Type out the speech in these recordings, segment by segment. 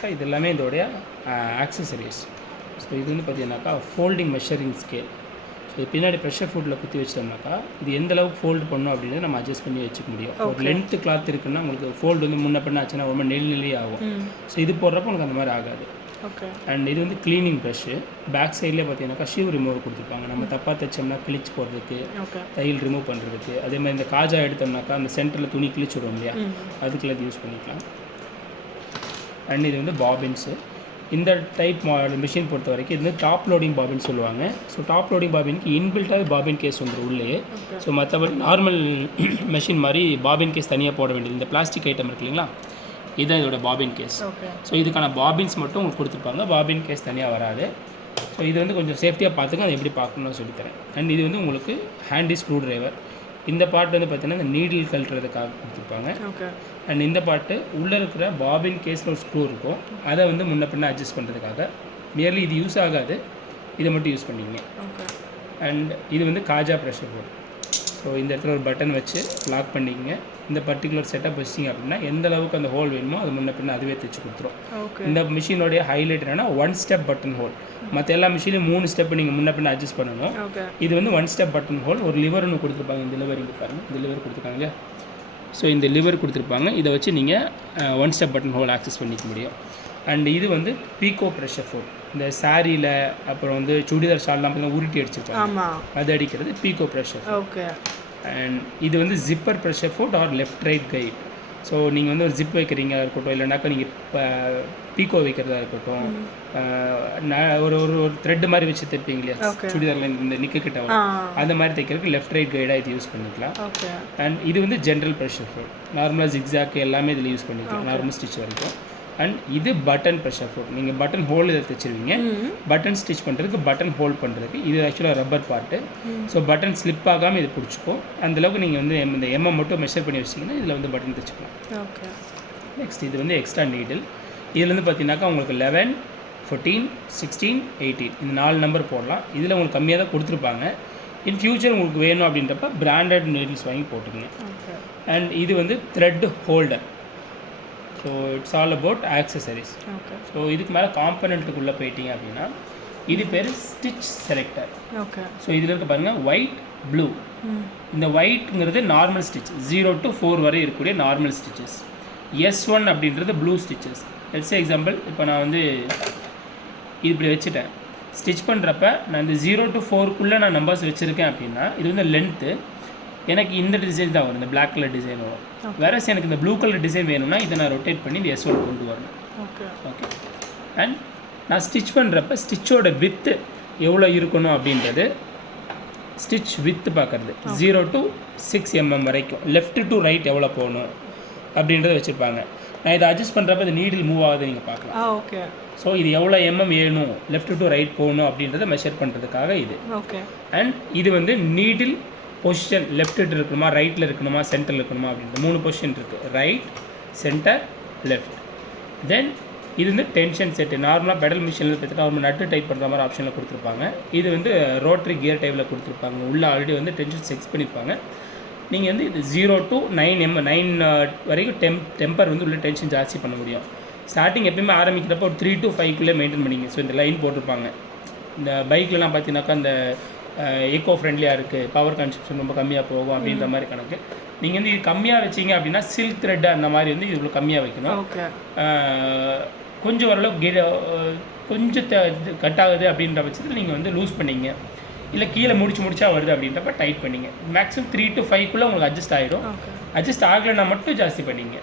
பார்த்தீங்கன்னாக்கா இது எல்லாமே இதோடைய ஆக்சசரிஸ். ஸோ இது வந்து பார்த்தீங்கன்னாக்கா ஃபோல்டிங் மெஷரிங் ஸ்கேல். ஸோ இது பின்னாடி ப்ரெஷர் ஃபுட்டில் குத்தி வச்சிட்டோம்னாக்கா இது எந்த அளவுக்கு ஃபோல்டு பண்ணணும் அப்படின்றத நம்ம அட்ஜஸ்ட் பண்ணி வச்சுக்க முடியும். ஒரு லென்த்து கிளாத் இருக்குன்னா உங்களுக்கு ஃபோல்டு வந்து முன்ன பண்ண ஆச்சுன்னா ரொம்ப நெல்லிலே ஆகும். ஸோ இது போடுறப்போ உங்களுக்கு அந்த மாதிரி ஆகாது. அண்ட் இது வந்து க்ளீனிங் ப்ரஷ்ஷு. பேக் சைட்லேயே பார்த்தீங்கன்னாக்கா ஷூ ரிமூவர் கொடுத்துருப்பாங்க. நம்ம தப்பாக தைச்சோம்னா கிழிச்சு போடுறதுக்கு, தையல் ரிமூவ் பண்ணுறதுக்கு. அதே மாதிரி இந்த காஜா எடுத்தோம்னாக்கா அந்த சென்டரில் துணி கிழிச்சு விடுவோம் இல்லையா, அதுக்குள்ள இது யூஸ் பண்ணிக்கலாம். அண்ட் இது வந்து பாபின்ஸு. இந்த டைப் மிஷின் பொறுத்த வரைக்கும் இது வந்து டாப் லோடிங் பாபின் சொல்லுவாங்க. ஸோ டாப் லோடிங் பாபினுக்கு இன்பில்ட்டாகவே பாபின் கேஸ் வந்துடும் உள்ளே. ஸோ மற்றபடி நார்மல் மெஷின் மாதிரி பாபின் கேஸ் தனியாக போட வேண்டியது. இந்த பிளாஸ்டிக் ஐட்டம் இருக்கு இல்லைங்களா, இதுதான் இதோட பாபின் கேஸ். ஸோ இதுக்கான பாபின்ஸ் மட்டும் உங்களுக்கு கொடுத்துருப்பாங்க, பாபின் கேஸ் தனியாக வராது. ஸோ இது வந்து கொஞ்சம் சேஃப்டியாக பார்த்துங்க, அதை எப்படி பார்க்கணும்னு சொல்லித்தரேன். அண்ட் இது வந்து உங்களுக்கு ஹேண்டி ஸ்க்ரூ ட்ரைவர். இந்த பார்ட் வந்து பார்த்தீங்கன்னா இந்த நீடில் கழட்டுறதுக்காக கொடுத்துருப்பாங்க. அண்ட் இந்த பார்ட்டு உள்ளே இருக்கிற பாபின் கேஸில் ஒரு ஸ்க்ரூ இருக்கும், அதை வந்து முன்ன பின்ன அட்ஜஸ்ட் பண்ணுறதுக்காக. மியர்லி இது யூஸ் ஆகாது, இதை மட்டும் யூஸ் பண்ணிங்க. அண்ட் இது வந்து காஜா ப்ரெஷர் போர்டு. ஸோ இந்த இடத்துல ஒரு பட்டன் வச்சு லாக் பண்ணிக்கங்க. இந்த பர்டிகுலர் செட்டப் வச்சிங்க அப்படின்னா எந்த அளவுக்கு அந்த ஹோல் வேணுமோ அது முன்ன பின்ன அதுவே தைச்சு கொடுத்துரும். இந்த மிஷினோடைய ஹைலைட் என்னன்னா 1 ஸ்டெப் பட்டன் ஹோல். மற்ற எல்லா மிஷினையும் 3 ஸ்டெப் நீங்கள் முன்ன பின்ன அட்ஜஸ்ட் பண்ணணும். இது வந்து 1 ஸ்டெப் பட்டன் ஹோல். ஒரு லிவர் ஒன்று கொடுத்துருப்பாங்க, இந்த லிவர் இங்கே பாருங்கள், இந்த லிவர் கொடுத்துருக்காங்க இல்லையா. ஸோ இந்த லிவர் கொடுத்துருப்பாங்க, இதை வச்சு நீங்கள் 1 ஸ்டெப் பட்டன் ஹோல் ஆக்சஸ் பண்ணிக்க முடியும். அண்ட் இது வந்து பீகோ ப்ரெஷர் ஃபோர்ட். இந்த சாரியில் அப்புறம் வந்து சுடிதார் ஷால்லாம் பார்த்தீங்கன்னா உருட்டி அடிச்சிருப்பாங்க, அது அடிக்கிறது பீகோ ப்ரெஷர். அண்ட் இது வந்து ஜிப்பர் ப்ரெஷர் ஃபோர்ட் ஆர் லெஃப்ட் ரைட் கைட். ஸோ நீங்கள் வந்து ஒரு ஜிப் வைக்கிறீங்க இருக்கட்டும், இல்லைனாக்கா நீங்கள் பீகோ வைக்கிறதா இருக்கட்டும், ஒரு ஒரு ஒரு த்ரெட் மாதிரி வச்சு தைப்பீங்க இல்லையா சுடிதாரில், இந்த நிற்க கிட்ட அந்த மாதிரி தைக்கிறதுக்கு லெஃப்ட் ரைட் கைடாக இது யூஸ் பண்ணிக்கலாம். அண்ட் இது வந்து ஜென்ரல் ப்ரெஷர் ஃபோர்ட். நார்மலாக ஜிக்ஸாக் எல்லாமே இதில் யூஸ் பண்ணிக்கலாம், நார்மல் ஸ்டிச் வரைக்கும். அண்ட் இது பட்டன் ப்ரெஷர் ஃபோர்ட். நீங்கள் பட்டன் ஹோல் இதை தைச்சிருவீங்க, பட்டன் ஸ்டிச் பண்ணுறதுக்கு, பட்டன் ஹோல்ட் பண்ணுறதுக்கு. இது ஆக்சுவலாக rubber part. So button slip ஆகாமல் இது பிடிச்சிக்கும். அந்தளவுக்கு நீங்கள் வந்து இந்த எம்எம் மட்டும் மெஷர் பண்ணி வச்சிங்கன்னா இதில் வந்து பட்டன் தைச்சிக்கலாம். நெக்ஸ்ட் இது வந்து எக்ஸ்ட்ரா நீடில். இதில் வந்து பார்த்தீங்கன்னாக்கா உங்களுக்கு 11, 14, 16, 18 இந்த 4 நம்பர் போடலாம். இதில் உங்களுக்கு கம்மியாக தான் கொடுத்துருப்பாங்க. இன் ஃபியூச்சர் உங்களுக்கு வேணும் அப்படின்றப்ப பிராண்டட் நீடில்ஸ் வாங்கி போட்டுக்கோங்க. அண்ட் இது வந்து thread holder. So it's all about accessories. So இதுக்கு மேலே காம்பனண்ட்டுக்குள்ளே போயிட்டீங்க அப்படின்னா இது பேர் ஸ்டிச் செலக்டர். ஸோ இதில் இருக்க பாருங்கள் ஒயிட், ப்ளூ. இந்த ஒயிட்ங்கிறது நார்மல் ஸ்டிச், 0 to 4 வரை இருக்கக்கூடிய நார்மல் ஸ்டிச்சஸ். S1 அப்படின்றது ப்ளூ ஸ்டிச்சஸ். லெட்ஸ் எக்ஸாம்பிள், இப்போ நான் வந்து இது இப்படி வச்சுட்டேன். ஸ்டிச் பண்ணுறப்ப நான் இந்த 0 to 4க்குள்ளே நான் நம்பர்ஸ் வச்சுருக்கேன் அப்படின்னா இது வந்து லென்த்து. எனக்கு இந்த டிசைன் தான் வரும், இந்த பிளாக் கலர் டிசைன் வரும். வேறு எனக்கு இந்த ப்ளூ கலர் டிசைன் வேணும்னா இதை நான் ரொட்டேட் பண்ணி இந்த S1 கொண்டு வரணும். ஓகே. அண்ட் நான் ஸ்டிச் பண்ணுறப்ப ஸ்டிச்சோட வித்து எவ்வளோ இருக்கணும் அப்படின்றது ஸ்டிச் வித்து பார்க்குறது 0 to 6 mm வரைக்கும், லெஃப்ட் டு ரைட் எவ்வளோ போகணும் அப்படின்றத வச்சுருப்பாங்க. நான் இதை அட்ஜஸ்ட் பண்ணுறப்ப இந்த நீடில் மூவ் ஆகுது நீங்கள் பார்க்கலாம். ஸோ இது எவ்வளோ எம்எம் வேணும், லெஃப்ட் டு ரைட் போகணும் அப்படின்றத மெஷர் பண்ணுறதுக்காக இது. அண்ட் இது வந்து நீடில் பொசிஷன் லெஃப்ட் இருக்கணுமா, ரைட்டில் இருக்கணுமா, சென்டரில் இருக்கணுமா அப்படின்ற 3 பொசிஷன் இருக்குது. Right, centre, left. தென் இது வந்து டென்ஷன் செட்டு. நார்மலாக பெடல் மிஷினில் பார்த்துட்டு அவங்க நட்டு டைப் பண்ணுற மாதிரி ஆப்ஷனில் கொடுத்துருப்பாங்க. இது வந்து ரோட்ரி கியர் டைப்பில் கொடுத்துருப்பாங்க. உள்ளே ஆல்ரெடி வந்து டென்ஷன் செக்ஸ் பண்ணியிருப்பாங்க. நீங்கள் வந்து இது 0 to 9 வரைக்கும் டெம்பர் வந்து உள்ள டென்ஷன் ஜாஸ்தி பண்ண முடியும். ஸ்டார்டிங் எப்பயுமே ஆரம்பிக்கிறப்போ ஒரு 3 to 5க்குள்ளே மெயின்டைன் பண்ணிங்க. ஸோ இந்த லைன் போட்டிருப்பாங்க. இந்த பைக்லலாம் பார்த்தீங்கன்னாக்கா இந்த ஈக்கோ ஃப்ரெண்ட்லியாக இருக்குது, பவர் கன்சப்ஷன் ரொம்ப கம்மியாக போகும் அப்படின்ற மாதிரி கணக்கு. நீங்கள் வந்து இது கம்மியாக வச்சிங்க அப்படின்னா சில்க் த்ரெட் அந்த மாதிரி வந்து இவ்வளோ கம்மியாக வைக்கணும். கொஞ்சம் ஓரளவுக்கு கொஞ்சம் கட் ஆகுது அப்படின்ற பட்சத்தில் நீங்கள் வந்து லூஸ் பண்ணிங்க. இல்லை கீழே முடிச்சா வருது அப்படின்றப்ப டைட் பண்ணிங்க. மேக்ஸிமம் 3 to 5க்குள்ளே உங்களுக்கு அட்ஜஸ்ட் ஆகிடும். அட்ஜஸ்ட் ஆகலைன்னா மட்டும் ஜாஸ்தி பண்ணிங்க.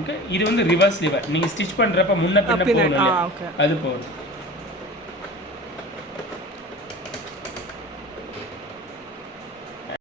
ஓகே. இது வந்து ரிவர்ஸ் லிவர். நீங்கள் ஸ்டிச் பண்ணுறப்ப முன்ன பின்ன போகணும், அது போகுது.